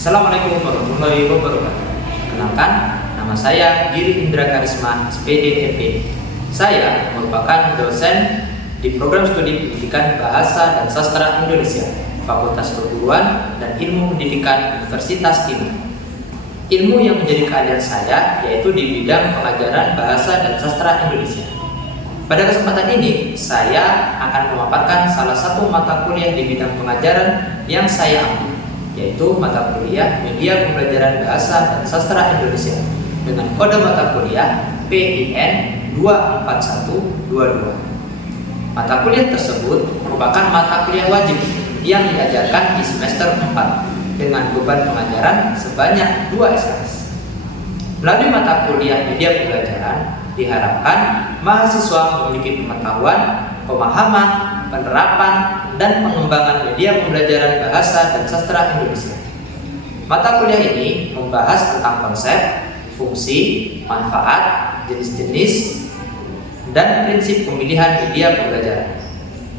Assalamualaikum warahmatullahi wabarakatuh. Kenalkan, nama saya Giri Indra Karisma, SPD MP. Saya merupakan dosen di program studi pendidikan Bahasa dan Sastra Indonesia, Fakultas Perguruan dan Ilmu Pendidikan Universitas Timur. Ilmu yang menjadi keahlian saya yaitu di bidang pengajaran Bahasa dan Sastra Indonesia. Pada kesempatan ini, saya akan memaparkan salah satu mata kuliah di bidang pengajaran yang saya ambil, yaitu mata kuliah Media Pembelajaran Bahasa dan Sastra Indonesia dengan kode mata kuliah PIN 24122. Mata kuliah tersebut merupakan mata kuliah wajib yang diajarkan di semester 4 dengan beban pengajaran sebanyak 2 SKS. Melalui mata kuliah Media Pembelajaran, diharapkan mahasiswa memiliki pengetahuan, pemahaman, penerapan, dan pengembangan media pembelajaran bahasa dan sastra Indonesia. Mata kuliah ini membahas tentang konsep, fungsi, manfaat, jenis-jenis, dan prinsip pemilihan media pembelajaran.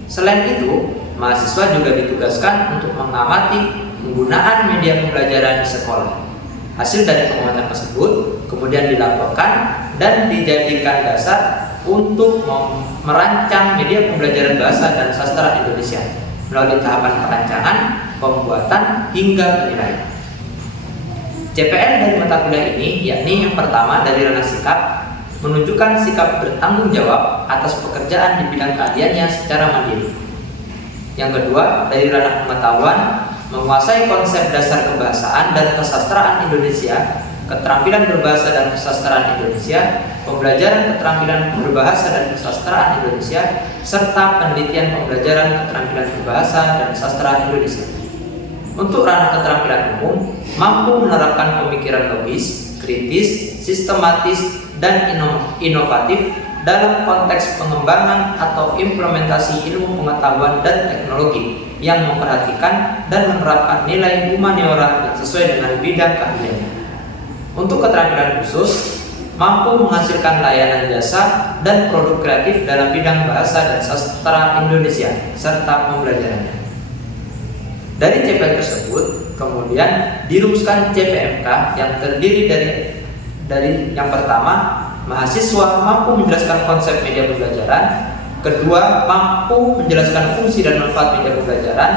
Selain itu, mahasiswa juga ditugaskan untuk mengamati penggunaan media pembelajaran di sekolah. Hasil dari pengamatan tersebut kemudian dilaporkan dan dijadikan dasar untuk merancang media pembelajaran bahasa dan sastra Indonesia melalui tahapan perancangan, pembuatan, hingga penilaian. CPN dari mata kuliah ini yakni yang pertama dari ranah sikap, menunjukkan sikap bertanggung jawab atas pekerjaan di bidang keahliannya secara mandiri. Yang kedua dari ranah pengetahuan, menguasai konsep dasar kebahasaan dan kesastraan Indonesia, keterampilan berbahasa dan kesastraan Indonesia, pembelajaran keterampilan berbahasa dan kesastraan Indonesia, serta penelitian pembelajaran keterampilan berbahasa dan sastra Indonesia. Untuk ranah keterampilan umum, mampu menerapkan pemikiran logis, kritis, sistematis, dan inovatif dalam konteks pengembangan atau implementasi ilmu pengetahuan dan teknologi yang memperhatikan dan menerapkan nilai humaniora yang sesuai dengan bidang keahliannya. Untuk keterampilan khusus, mampu menghasilkan layanan jasa dan produk kreatif dalam bidang bahasa dan sastra Indonesia serta pembelajarannya. Dari CPN tersebut, kemudian dirumuskan CPMK yang terdiri dari yang pertama, mahasiswa mampu menjelaskan konsep media pembelajaran. Kedua, mampu menjelaskan fungsi dan manfaat media pembelajaran.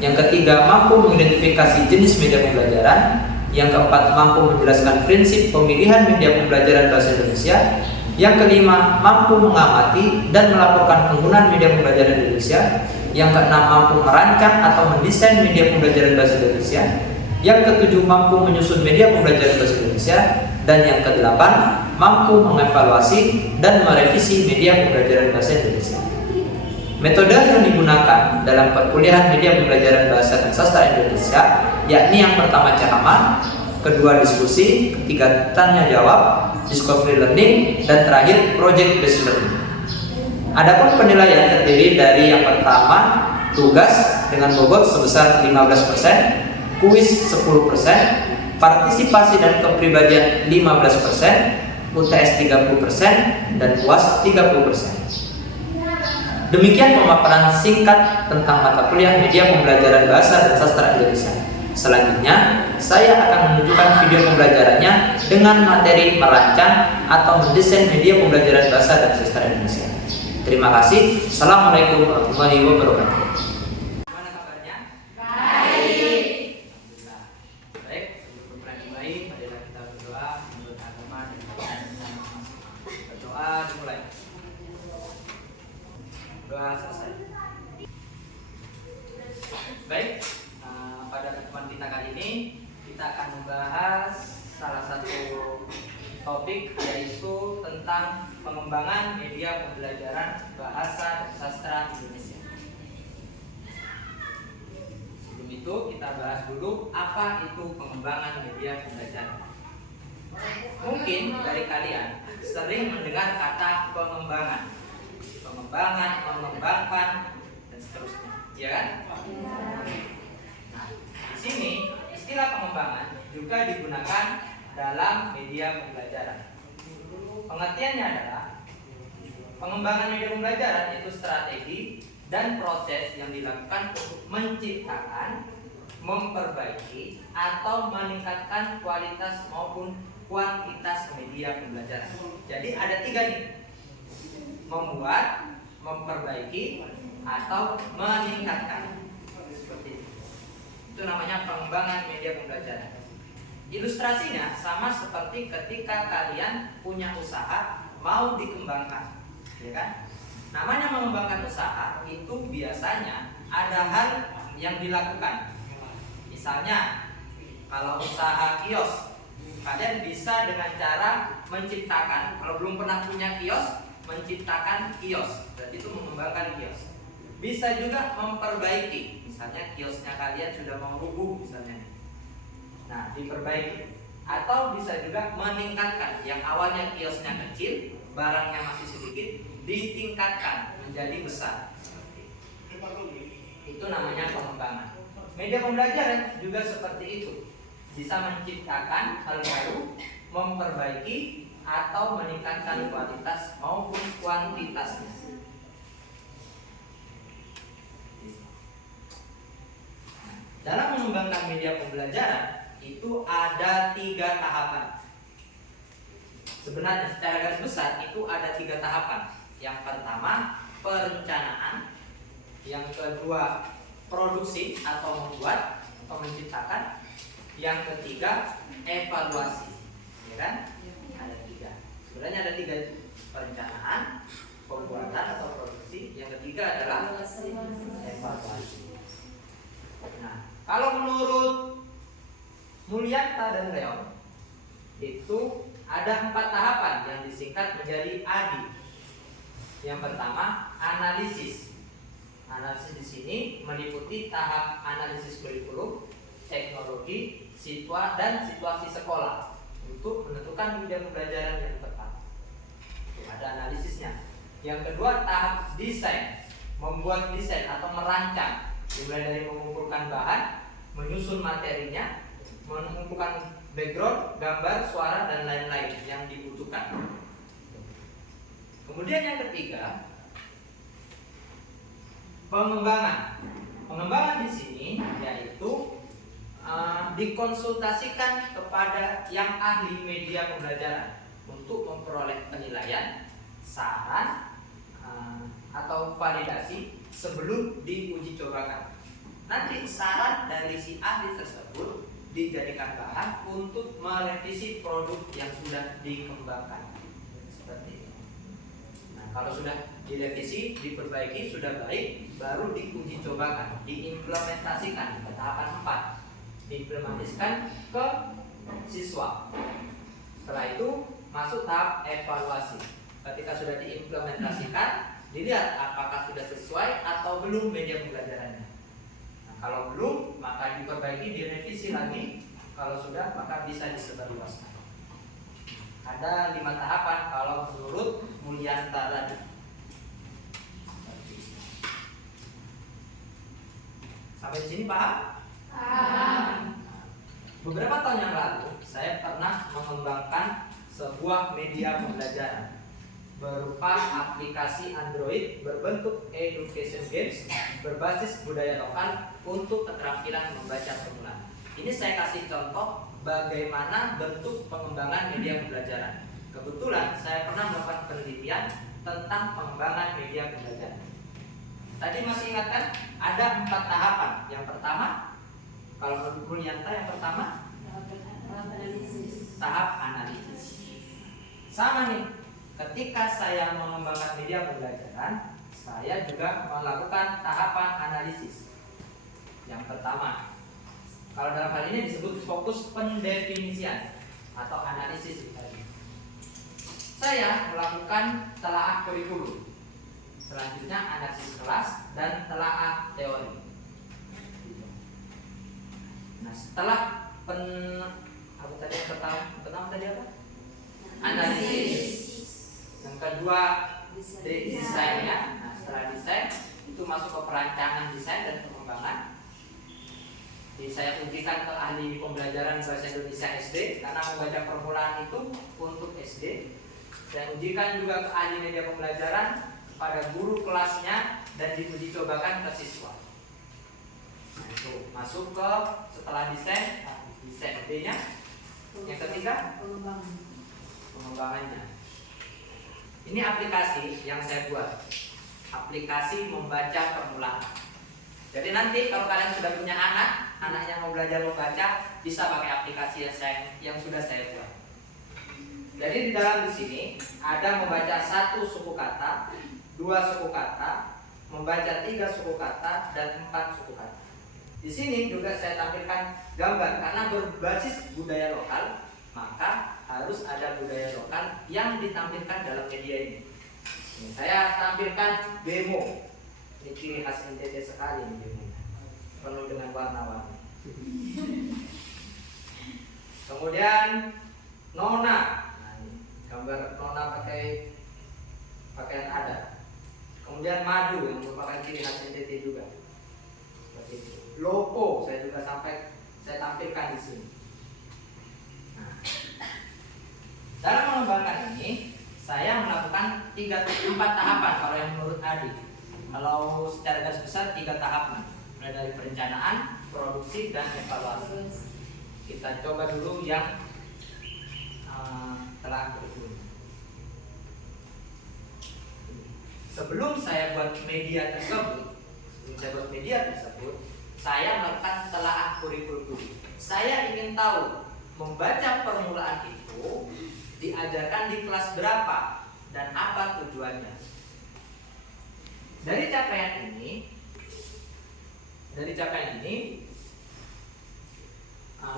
Yang ketiga, mampu mengidentifikasi jenis media pembelajaran. Yang keempat, mampu menjelaskan prinsip pemilihan media pembelajaran bahasa Indonesia. Yang kelima, mampu mengamati dan melaporkan penggunaan media pembelajaran Indonesia. Yang keenam, mampu merancang atau mendesain media pembelajaran bahasa Indonesia. Yang ketujuh, mampu menyusun media pembelajaran bahasa Indonesia. Dan yang kedelapan, mampu mengevaluasi dan merevisi media pembelajaran bahasa Indonesia. Metode yang digunakan dalam perkuliahan media pembelajaran bahasa dan sastra Indonesia yakni yang pertama ceramah, kedua diskusi, ketiga tanya jawab, discovery learning, dan terakhir project based learning. Adapun penilaian terdiri dari yang pertama tugas dengan bobot sebesar 15%, kuis 10%, partisipasi dan kepribadian 15%, UTS 30%, dan UAS 30%. Demikian pemaparan singkat tentang mata kuliah Media Pembelajaran Bahasa dan Sastra Indonesia. Selanjutnya, saya akan menunjukkan video pembelajarannya dengan materi merancang atau mendesain media pembelajaran bahasa dan sastra Indonesia. Terima kasih. Assalamualaikum warahmatullahi wabarakatuh. Gimana kabarnya? Baik. Alhamdulillah. Baik, sebelum mulai, marilah kita berdoa menurut agama dan keyakinan masing-masing. Berdoa dimulai. Doa selesai. Baik, pada pertemuan kita kali ini kita akan membahas salah satu topik yaitu tentang pengembangan media pembelajaran bahasa dan sastra Indonesia. Sebelum itu kita bahas dulu apa itu pengembangan media pembelajaran. Mungkin dari kalian sering mendengar kata pengembangan, mengembangkan, dan seterusnya, ya kan? Nah, di sini istilah pengembangan juga digunakan dalam media pembelajaran. Pengertiannya adalah pengembangan media pembelajaran itu strategi dan proses yang dilakukan untuk menciptakan, memperbaiki atau meningkatkan kualitas maupun kuantitas media pembelajaran. Jadi ada 3 nih: membuat, memperbaiki, atau meningkatkan. Seperti itu. Itu namanya pengembangan media pembelajaran. Ilustrasinya sama seperti ketika kalian punya usaha mau dikembangkan, ya kan? Namanya mengembangkan usaha itu biasanya ada hal yang dilakukan. Misalnya, kalau usaha kios, kalian bisa dengan cara menciptakan. Kalau belum pernah punya kios, menciptakan kios. Berarti itu mengembangkan kios. Bisa juga memperbaiki. Misalnya kiosnya kalian sudah mau rubuh misalnya. Nah, diperbaiki. Atau bisa juga meningkatkan. Yang awalnya kiosnya kecil, barangnya masih sedikit, ditingkatkan menjadi besar. Itu namanya pengembangan. Media pembelajaran juga seperti itu. Bisa menciptakan hal baru, memperbaiki, atau meningkatkan kualitas maupun kuantitasnya. Dalam mengembangkan media pembelajaran itu ada 3 tahapan. Sebenarnya secara garis besar itu ada 3 tahapan. Yang pertama perencanaan, yang kedua produksi atau membuat atau menciptakan, yang ketiga evaluasi, ya kan? Ada 3. Sebenarnya ada 3: perencanaan, pembuatan atau produksi, yang ketiga adalah evaluasi. Nah, kalau menurut Mulyanta dan Leon itu ada 4 tahapan yang disingkat menjadi ADI. Yang pertama analisis. Analisis di sini meliputi tahap analisis kurikulum, teknologi, siswa dan situasi sekolah untuk menentukan media pembelajaran yang tepat. Ada analisisnya. Yang kedua tahap desain, membuat desain atau merancang, dimulai dari mengumpulkan bahan, menyusun materinya, mengumpulkan background, gambar, suara dan lain-lain yang dibutuhkan. Kemudian yang ketiga pengembangan. Pengembangan di sini yaitu dikonsultasikan kepada yang ahli media pembelajaran untuk memperoleh penilaian, saran, atau validasi sebelum diuji cobakan. Nanti saran dari si ahli tersebut dijadikan bahan untuk merevisi produk yang sudah dikembangkan. Seperti itu. Nah, kalau sudah direvisi, diperbaiki, sudah baik, baru diuji cobakan, diimplementasikan ke tahapan 4. Diimplementasikan ke siswa. Setelah itu masuk tahap evaluasi. Ketika sudah diimplementasikan, dilihat apakah sudah sesuai atau belum media pembelajarannya. Nah, kalau belum, maka diperbaiki, direvisi lagi. Kalau sudah, maka bisa disebarluaskan. Ada 5 tahapan kalau menurut Mulyanta tadi. Sampai di sini paham? Paham. Beberapa tahun yang lalu, saya pernah mengembangkan sebuah media pembelajaran berupa aplikasi Android berbentuk education games berbasis budaya lokal untuk keterampilan membaca permulaan. Ini saya kasih contoh bagaimana bentuk pengembangan media pembelajaran. Kebetulan saya pernah melakukan penelitian tentang pengembangan media pembelajaran. Tadi masih ingat kan? Ada 4 tahapan. Yang pertama, kalau menurut Mulyanta yang pertama tahap analisis. Sama nih, ketika saya mengembangkan media pembelajaran, saya juga melakukan tahapan analisis. Yang pertama, kalau dalam hal ini disebut fokus pendefinisian atau analisis tadi. Saya melakukan telaah kurikulum. Selanjutnya analisis kelas dan telaah teori. Nah, setelah pertama tadi apa? Analisis. Yang kedua desainnya. Nah, setelah desain itu masuk ke perancangan desain dan pengembangan. Jadi saya ujikan ke ahli pembelajaran bahasa Indonesia SD karena membaca permulaan itu untuk SD. Saya ujikan juga ke ahli media pembelajaran pada guru kelasnya dan diuji cobakan ke siswa. Nah, itu masuk ke setelah desain D-nya. Yang ketiga, pengembangannya. Ini aplikasi yang saya buat. Aplikasi membaca permulaan. Jadi nanti kalau kalian sudah punya anak yang mau belajar membaca, bisa pakai aplikasi yang sudah saya buat. Jadi di dalam di sini ada membaca 1 suku kata, 2 suku kata, membaca 3 suku kata, dan 4 suku kata. Di sini juga saya tampilkan gambar karena berbasis budaya lokal, maka harus ada budaya lokal yang ditampilkan dalam media ini. Ini saya tampilkan demo. Ini ciri khas NTT sekali ini demo. Penuh dengan warna-warni. Kemudian nona. Nah, ini gambar nona pakai pakaian adat. Kemudian madu yang merupakan ciri khas NTT juga. Seperti itu. Lopo saya juga saya tampilkan di sini. Nah, dalam mengembangkan ini saya melakukan 4 tahapan kalau yang menurut Adi. Kalau secara garis besar 3 tahapan, mulai dari perencanaan, produksi, dan evaluasi. Kita coba dulu yang telah kurikulum. Sebelum saya buat media tersebut, saya melakukan telaah kurikulum dulu. Saya ingin tahu membaca permulaan itu diajarkan di kelas berapa dan apa tujuannya. Dari capaian ini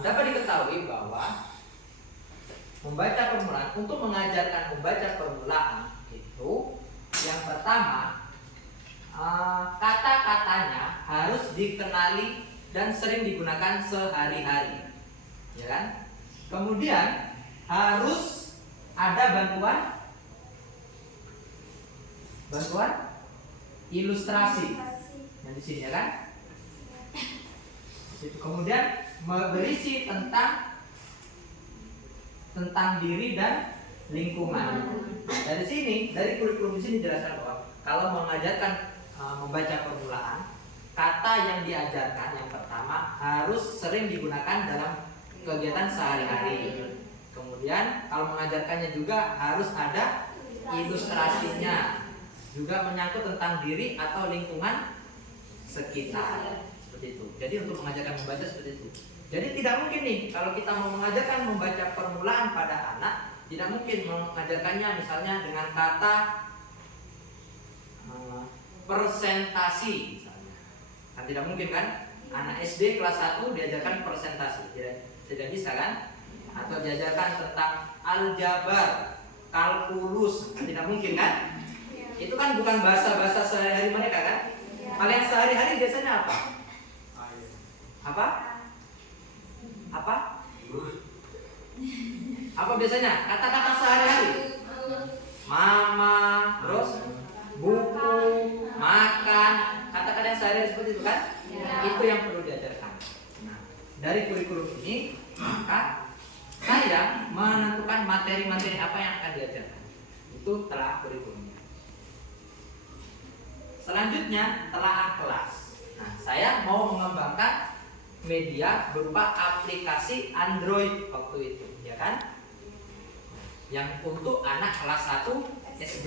dapat diketahui bahwa membaca permulaan, untuk mengajarkan membaca permulaan itu yang pertama, kata-katanya harus dikenali dan sering digunakan sehari-hari, ya kan? Kemudian harus ada bantuan ilustrasi. Nah, di sini ya kan? Kemudian berisi tentang diri dan lingkungan. Dari sini, dari kurikulum di sini jelaskan bahwa kalau mengajarkan membaca permulaan, kata yang diajarkan yang pertama harus sering digunakan dalam kegiatan sehari-hari. Kemudian kalau mengajarkannya juga harus ada ilustrasinya, juga menyangkut tentang diri atau lingkungan sekitar. Seperti itu. Jadi untuk mengajarkan membaca seperti itu. Jadi tidak mungkin nih kalau kita mau mengajarkan membaca permulaan pada anak, tidak mungkin mengajarkannya misalnya dengan kata presentasi misalnya. Kan tidak mungkin kan? Anak SD kelas 1 diajarkan presentasi. Tidak bisa kan? Atau diajarkan tentang aljabar, kalkulus, tidak mungkin kan? Itu kan bukan bahasa sehari-hari mereka kan? Kalian sehari-hari biasanya apa? Apa biasanya? Kata-kata sehari-hari. Mama, terus buku, makan, kata-kata yang sehari-hari seperti itu kan? Itu yang perlu diajarkan. Nah, dari kurikulum ini maka saya menentukan materi-materi apa yang akan diajarkan. Itu telah kurikulumnya. Selanjutnya telaah kelas. Nah, saya mau mengembangkan media berupa aplikasi Android waktu itu, ya kan? Yang untuk anak kelas 1 SD.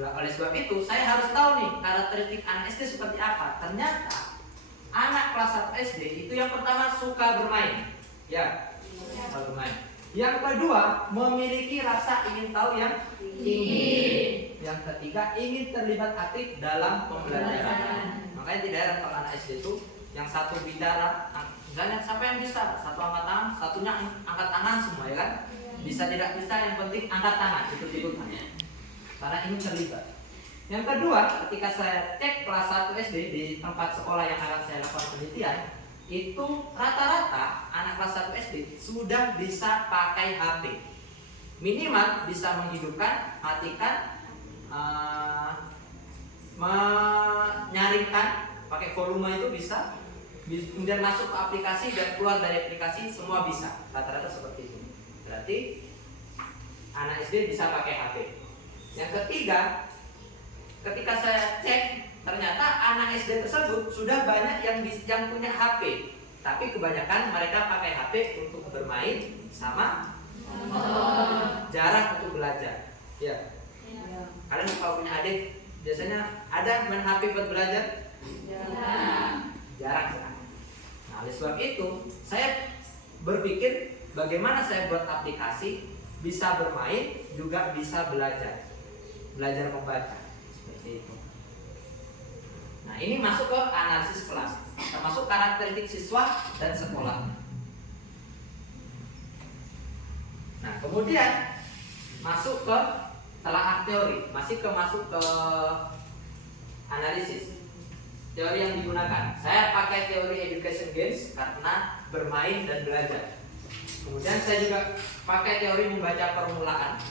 Oleh sebab itu, saya harus tahu nih karakteristik anak SD seperti apa. Ternyata anak kelas 1 SD itu yang pertama suka bermain, ya, suka bermain. Yang kedua, memiliki rasa ingin tahu yang tinggi. Yang ketiga, ingin terlibat aktif dalam pembelajaran. Makanya di daerah kalau anak SD itu yang satu bicara, misalnya siapa yang bisa, satu angkat tangan, satunya angkat tangan semua, ya kan? Bisa tidak bisa, yang penting angkat tangan, ikut-ikutan. Karena ingin terlibat. Yang kedua, ketika saya cek kelas 1 SD di tempat sekolah yang akan saya lakukan penelitian, itu rata-rata anak kelas 1 SD sudah bisa pakai HP. Minimal bisa menghidupkan, matikan, menyaringkan, pakai volume itu bisa, kemudian masuk ke aplikasi dan keluar dari aplikasi, semua bisa. Rata-rata seperti itu. Berarti anak SD bisa pakai HP. Yang ketiga, ketika saya cek ternyata anak SD tersebut sudah banyak yang punya HP, tapi kebanyakan mereka pakai HP untuk bermain sama jarang untuk belajar. Ya. Kalian kalau punya adik biasanya ada main HP buat belajar? Jarang sekali. Nah, oleh sebab itu saya berpikir bagaimana saya buat aplikasi bisa bermain juga bisa belajar membaca seperti itu. Nah, ini masuk ke analisis kelas, termasuk karakteristik siswa dan sekolah. Nah, kemudian masuk ke telaah teori, masuk ke analisis. Teori yang digunakan, saya pakai teori education games karena bermain dan belajar. Kemudian saya juga pakai teori membaca permulaan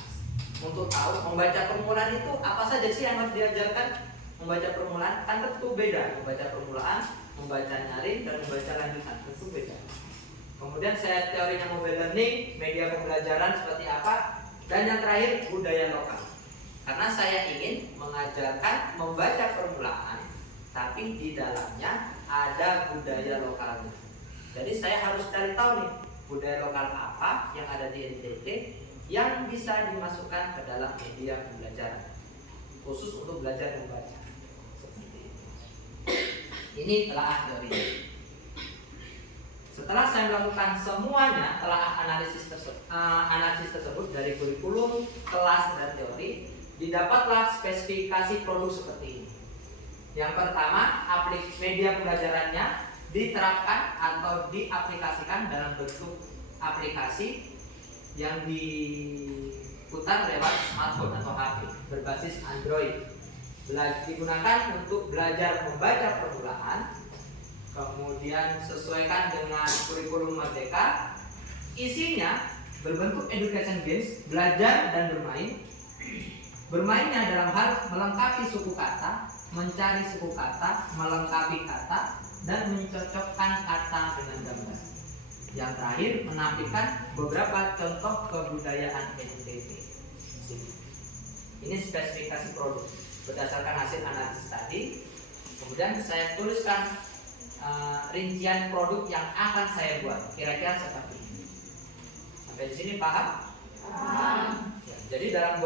untuk tahu membaca permulaan itu apa saja sih yang harus diajarkan. Membaca permulaan kan tentu beda, membaca permulaan, membaca nyaring dan membaca lanjutan tentu beda. Kemudian saya teorinya mobile learning, media pembelajaran seperti apa, dan yang terakhir budaya lokal. Karena saya ingin mengajarkan membaca permulaan, tapi di dalamnya ada budaya lokalnya. Jadi saya harus cari tahu nih budaya lokal apa yang ada di NTT yang bisa dimasukkan ke dalam media pembelajaran, khusus untuk belajar membaca. Seperti itu. Ini telaah teori. Setelah saya melakukan semuanya, telaah analisis tersebut dari kurikulum, kelas, dan teori, didapatlah spesifikasi produk seperti ini. Yang pertama, media pembelajarannya diterapkan atau diaplikasikan dalam bentuk aplikasi yang diputar lewat smartphone atau HP berbasis Android. Digunakan untuk belajar membaca permulaan, kemudian sesuaikan dengan kurikulum Merdeka. Isinya berbentuk education games, belajar dan bermain. Bermainnya dalam hal melengkapi suku kata, mencari suku kata, melengkapi kata, dan mencocokkan kata dengan gambar. Yang terakhir, menampilkan beberapa contoh kebudayaan NTT. Ini spesifikasi produk berdasarkan hasil analisis tadi. Kemudian saya tuliskan rincian produk yang akan saya buat, kira-kira seperti ini. Sampai di sini paham? Paham. Ya, jadi dalam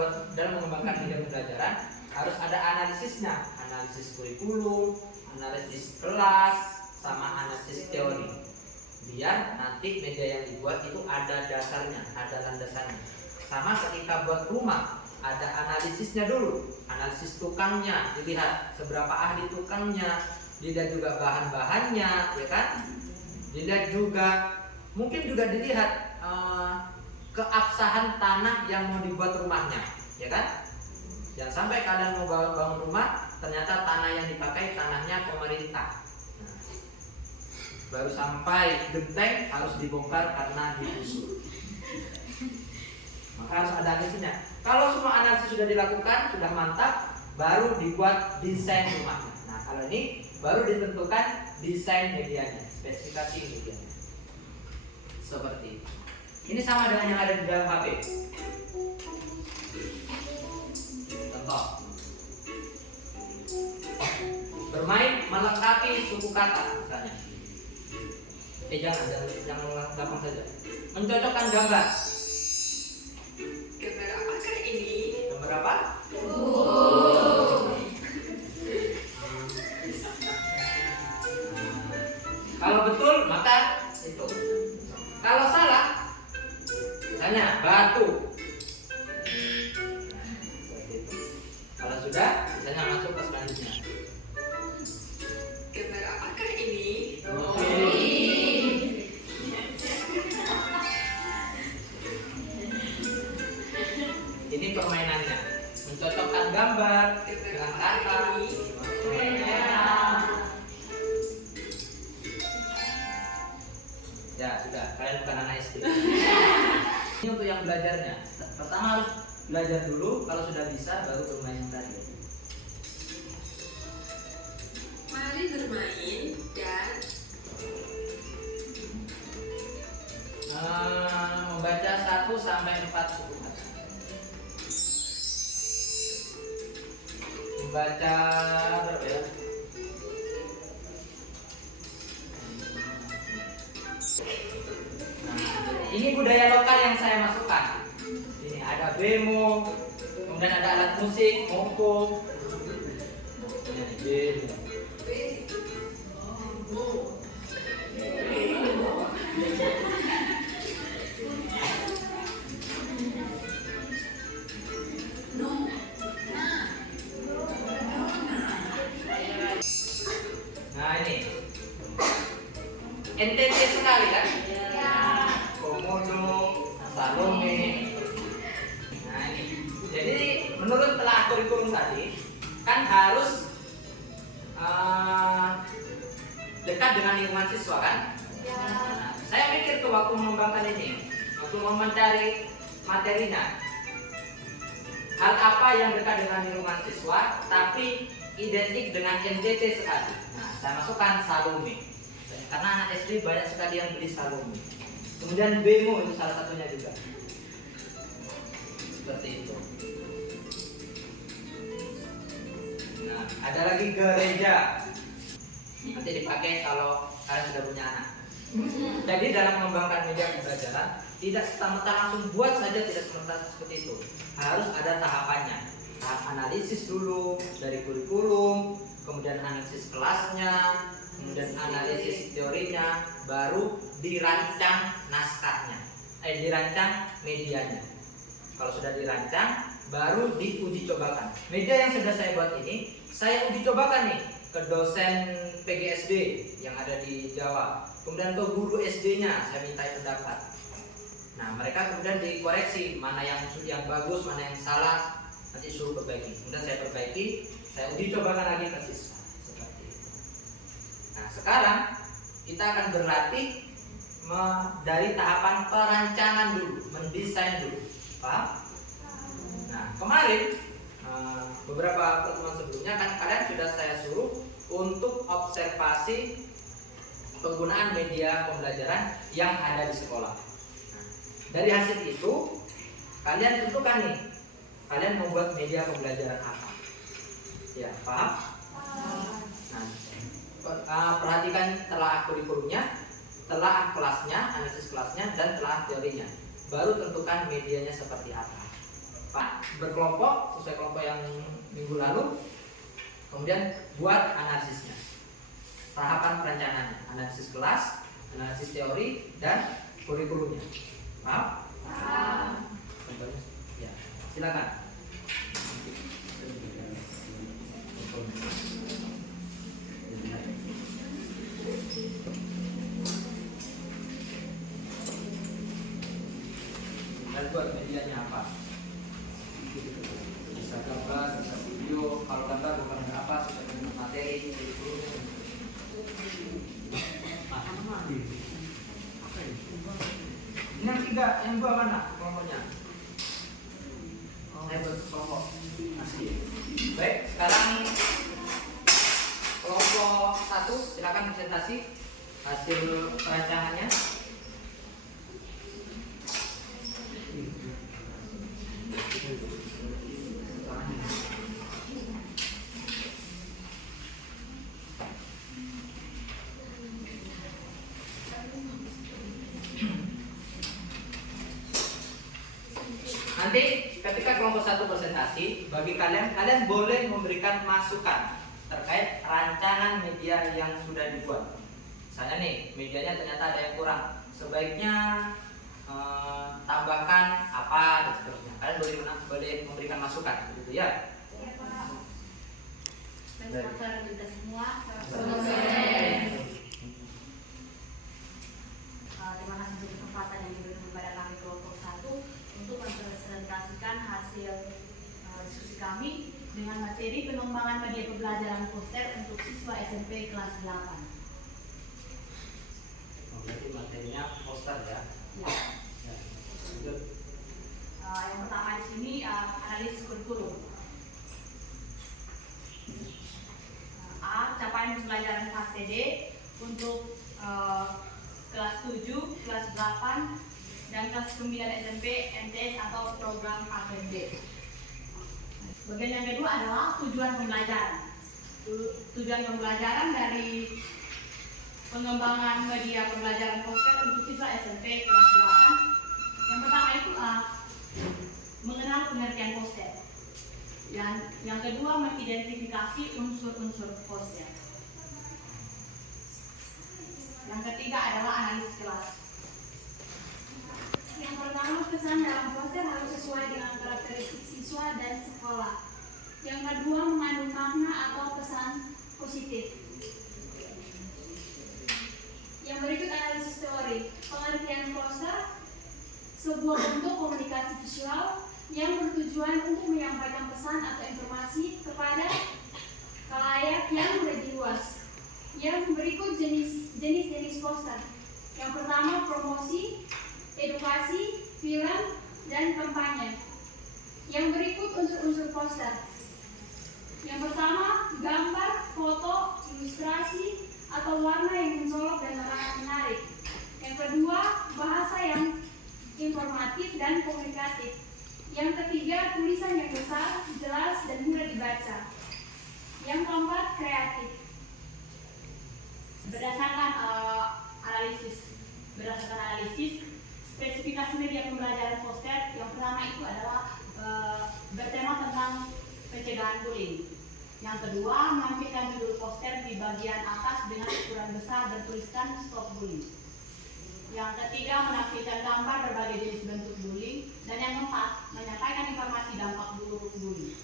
mengembangkan media pembelajaran harus ada analisisnya, analisis kurikulum, analisis kelas, sama analisis teori. Biar nanti media yang dibuat itu ada dasarnya, ada landasannya. Sama ketika buat rumah, ada analisisnya dulu, analisis tukangnya, dilihat seberapa ahli tukangnya, dilihat juga bahan-bahannya, ya kan? Dilihat juga, mungkin juga dilihat keabsahan tanah yang mau dibuat rumahnya, ya kan? Jangan sampai kalian mau bangun rumah, ternyata tanah yang dipakai tanahnya pemerintah. Nah, baru sampai genteng harus dibongkar karena digusur. Maka harus ada analisisnya. Kalau semua analisis sudah dilakukan, sudah mantap, baru dibuat desain rumahnya. Nah, kalau ini baru ditentukan desain medianya, spesifikasi medianya. Seperti itu. Ini sama dengan yang ada di dalam HP. Contoh, bermain melengkapi suku kata misalnya. Jangan gampang saja. Mencocokkan gambar. Gambar apakah ini? Gambar apa? Kalau betul maka itu. Kalau salah, misalnya batu. Seperti itu. Kalau sudah, misalnya masuk ke selanjutnya. Gambar apakah ini? Ini permainannya, mencocokkan gambar dengan kata. Ya sudah, kalian bukan anak SD. Ini untuk yang belajarnya. Pertama harus belajar dulu, kalau sudah bisa baru bermain tadi. Mari bermain dan membaca 1 sampai 4 suku kata. Membaca berapa ya? ini budaya lokal yang saya masukkan. Ini ada bemo, kemudian ada alat musik, moko. Ini bemo. Nah ini NTT sekali kan? Komodo, Salome. Nah ini. Jadi menurut telah kurikulum tadi kan harus dekat dengan lingkungan siswa kan? Nah, saya mikir tuh waktu mengembangkan ini, waktu mencari materinya, hal apa yang dekat dengan lingkungan siswa tapi identik dengan NTT sekali. Nah, saya masukkan Salome karena anak SD banyak sekali yang beli Salome. Kemudian bemo itu salah satunya juga. Seperti itu. Nah, ada lagi gereja. Nanti dipakai kalau kalian sudah punya anak. Jadi dalam mengembangkan media pembelajaran tidak serta-merta langsung buat saja, tidak serta seperti itu. Harus ada tahapannya. Tahap analisis dulu dari kurikulum, kemudian analisis kelasnya, kemudian analisis teorinya, baru dirancang naskahnya, dirancang medianya. Kalau sudah dirancang, baru diuji cobakan. Media yang sudah saya buat ini, saya uji cobakan nih ke dosen PGSD yang ada di Jawa, kemudian ke guru SD-nya, saya minta pendapat. Nah, mereka kemudian dikoreksi mana yang bagus, mana yang salah, nanti suruh perbaiki. Kemudian saya perbaiki, saya uji cobakan lagi ke siswa. Seperti itu. Nah, sekarang kita akan berlatih dari tahapan perancangan dulu, mendesain dulu. Paham? Nah, kemarin beberapa pertemuan sebelumnya kan kalian sudah saya suruh untuk observasi penggunaan media pembelajaran yang ada di sekolah. Nah, dari hasil itu kalian tentukan nih, kalian membuat media pembelajaran apa? Ya, paham? Nah, perhatikan telah kurikulumnya, telah kelasnya, analisis kelasnya, dan telah teorinya. Baru tentukan medianya seperti apa. Pak, berkelompok sesuai kelompok yang minggu lalu, kemudian buat analisisnya. Tahapan perencanaan, analisis kelas, analisis teori, dan kurikulumnya. Paham? Paham. Ya, silakan. Dan buat medianya apa? Bisa gambar, bisa video. Kalau gambar bukan apa, bisa dengan materi. Ini yang tiga, yang dua mana kelompoknya? Saya berkelompok masih. Baik, sekarang kelompok 1 silakan presentasi hasil perancangannya. Nanti ketika kelompok 1 presentasi, bagi kalian boleh memberikan masukan terkait rancangan media yang sudah dibuat. Misalnya nih, medianya ternyata ada yang kurang, sebaiknya tambahkan apa dan seterusnya. Kalian boleh memberikan masukan, begitu ya? Ya, Pak. Baik, kita semua. Terima kasih untuk kesempatan yang diberikan kepada kami kelompok 1 untuk mempresentasikan hasil diskusi kami dengan materi pengembangan media pembelajaran poster untuk siswa SMP kelas 8. Berarti materinya poster ya? Ya. Yang pertama di sini analisis kurikulum. A. Capaian pembelajaran HCD untuk kelas 7, kelas 8, dan kelas 9 SMP MTS atau program APMD. Bagian yang kedua adalah tujuan pembelajaran. Tujuan pembelajaran dari pengembangan media pembelajaran poster untuk siswa SMP kelas 8 Dan yang kedua, mengidentifikasi unsur-unsur poster. Yang ketiga adalah analisis kelas. Yang pertama, pesan dalam poster harus sesuai dengan karakteristik siswa dan sekolah. Yang kedua, mengandung makna atau pesan positif. Yang berikut analisis teori. Pengertian poster, sebuah bentuk komunikasi visual yang bertujuan untuk menyampaikan pesan atau informasi kepada khalayak yang lebih luas. Yang berikut jenis-jenis poster. Yang pertama, promosi, edukasi, film, dan kampanye. Yang berikut unsur-unsur poster. Yang pertama, gambar, foto, ilustrasi, atau warna yang mencolok dan menarik. Yang kedua, bahasa yang informatif dan komunikatif. Yang ketiga, tulisan yang besar, jelas, dan mudah dibaca. Yang keempat, kreatif. Berdasarkan analisis, spesifikasi media pembelajaran poster yang pertama itu adalah bertema tentang pencegahan bullying. Yang kedua, menampilkan judul poster di bagian atas dengan ukuran besar bertuliskan stop bullying. Yang ketiga, menampilkan gambar berbagai jenis bentuk bullying. Dan yang keempat, menyampaikan informasi dampak buruk bullying.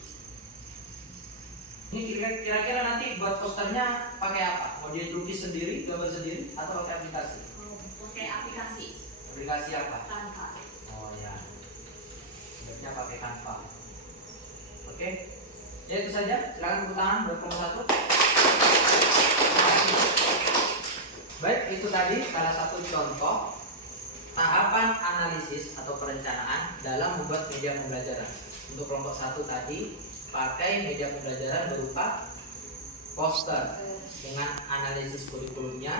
Ini kira-kira nanti buat posternya pakai apa? Mau dia lukis sendiri, gambar sendiri, atau pakai aplikasi? Pakai aplikasi Aplikasi apa? Canva. Oh ya, sebaiknya pakai Canva. Oke, ya itu saja. Silakan tepuk tangan buat kelompok 1. Baik, itu tadi salah satu contoh tahapan analisis atau perencanaan dalam membuat media pembelajaran. Untuk kelompok 1 tadi pakai media pembelajaran berupa poster dengan analisis kurikulumnya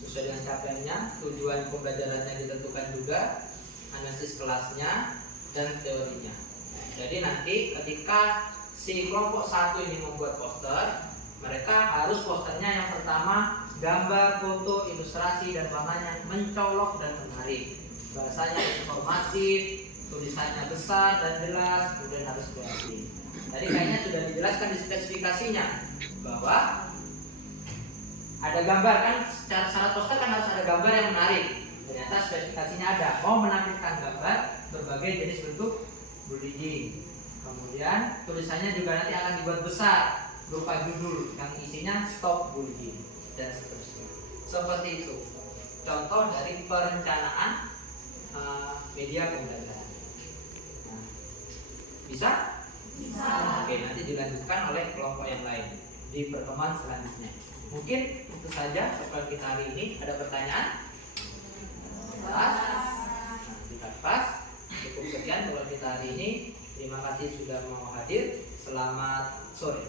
sesuai dengan capaiannya, tujuan pembelajarannya ditentukan juga, analisis kelasnya, dan teorinya. Jadi nanti ketika si kelompok 1 ini membuat poster, mereka harus posternya yang pertama gambar, foto, ilustrasi, dan warnanya mencolok dan menarik, bahasanya informatif, tulisannya besar dan jelas, kemudian harus kreatif. Tadi kayaknya sudah dijelaskan di spesifikasinya bahwa ada gambar kan, secara syarat poster kan harus ada gambar yang menarik. Ternyata spesifikasinya ada, mau menampilkan gambar berbagai jenis bentuk bullying. Kemudian tulisannya juga nanti akan dibuat besar berupa judul yang isinya stop bullying dan seterusnya. Seperti itu contoh dari perencanaan media pembelajaran. Nah, bisa? Bisa. Oke, nanti dilanjutkan oleh kelompok yang lain di pertemuan selanjutnya. Mungkin itu saja pertemuan kita hari ini. Ada pertanyaan? Pas? Tidak pas. Cukup sekian pertemuan kita hari ini. Terima kasih sudah mau hadir. Selamat sore.